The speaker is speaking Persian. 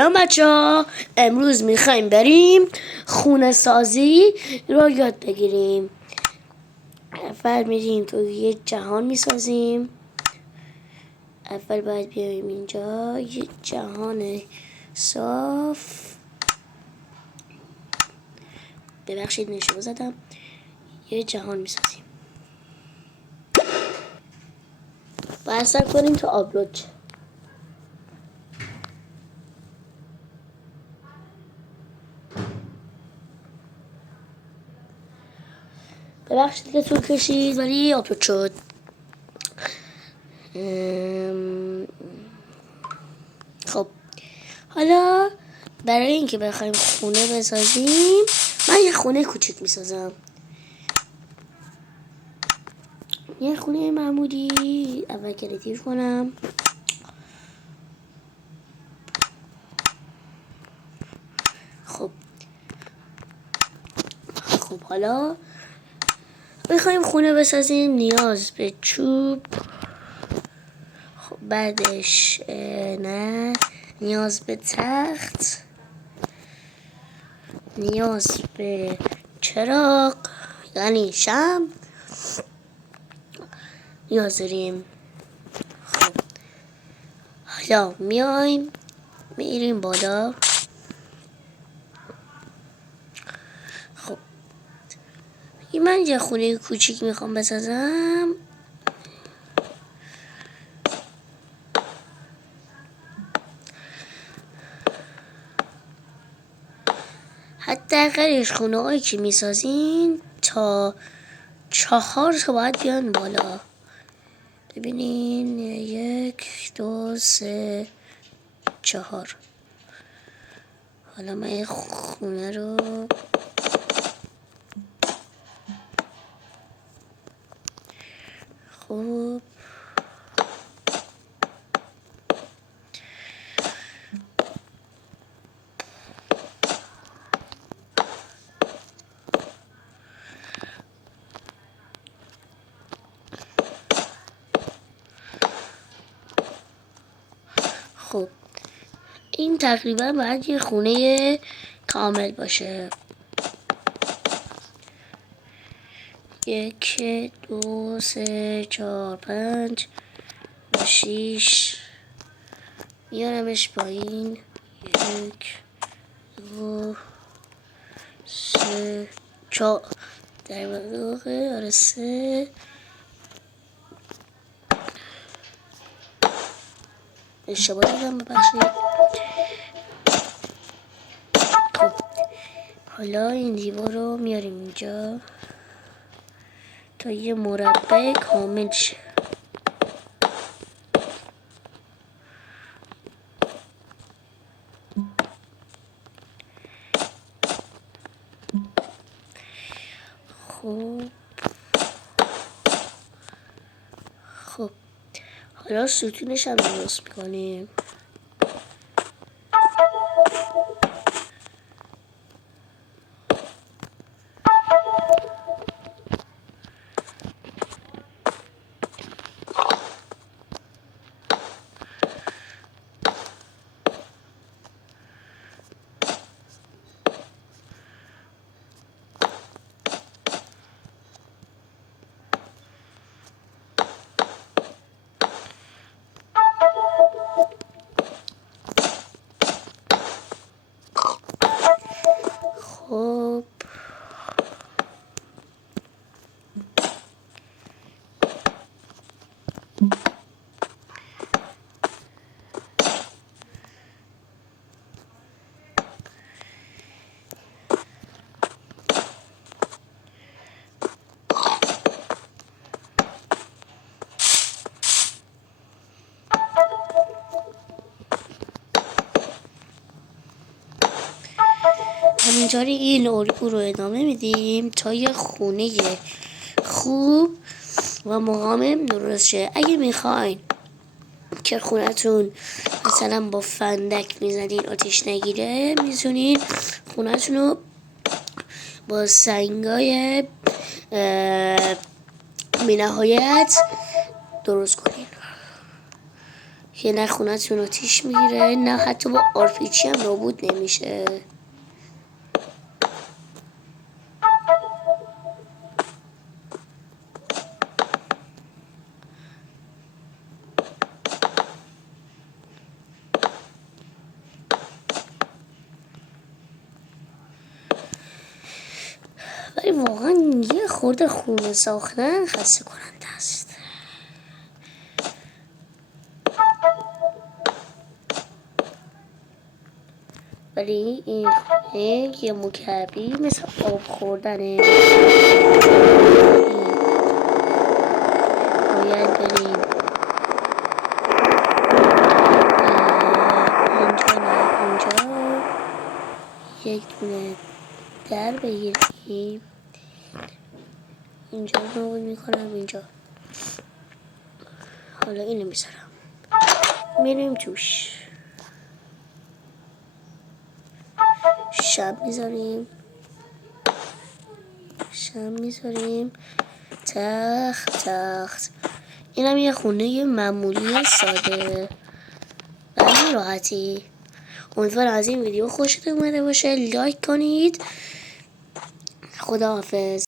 سلام بچه ها، امروز میخوایم بریم خونه سازی رو یاد بگیریم. اول میریم تو یه جهان میسازیم. اول باید بیایم اینجا یه جهان صاف، ببخشید نشو زدم، یه جهان میسازیم. باید سر کنیم تو آپلود. ببخشید که طول کشید ولی آپلود شد. خب حالا برای اینکه بخوایم خونه بسازیم، من یه خونه کوچیک میسازم، یه خونه معمولی. اول کریتیو کنم. خب حالا بخوایم خونه بسازیم نیاز به چوب، خب بعدش نه نیاز به تخت، نیاز به چراغ یعنی شمع نیاز داریم. خب حالا میریم بالا. خب من یه خونه کوچیک میخوام بسازم. حداقلش خونه هایی که میسازین تا 4 تا باید بیان بالا. ببینین 1 2 3 4. حالا من این خونه رو خوب این تقریبا باید یه خونه کامل باشه. 1 2 3 4 5 6 میارمش پایین. 1 2 3 4 در واقع آره 3. اشتباه دادم ببخشید. خب حالا این دیوار رو میاریم اینجا تا یه مربع کامل شه. خب حالا ستونش هم درست میکنیم. خب همینجوری این الگو رو ادامه میدیم تا یه خونه خوب و مقاوم درست شه. اگه میخواین که خونتون مثلا با فندک میزنین آتیش نگیره، میتونین خونتون رو با سنگای بی نهایت درست کنین. که نه خونتون آتیش میگیره نه حتی با آرپیجی هم نابود نمیشه. ولی واقعا یه خورده خونه ساختن خسته کننده است. ولی این خونه یه مکعبی مثل آب خوردنه. باید بریم اینجا یک دونه در بگیریم. اینجا نابود میکنم. اینجا حالا اینو میذارم میریم توش. شب میذاریم تخت. اینم یه خونه معمولی ساده برای راحتی. امیدوارم از این ویدیو خوشتون اومده باشه. لایک کنید. خداحافظ.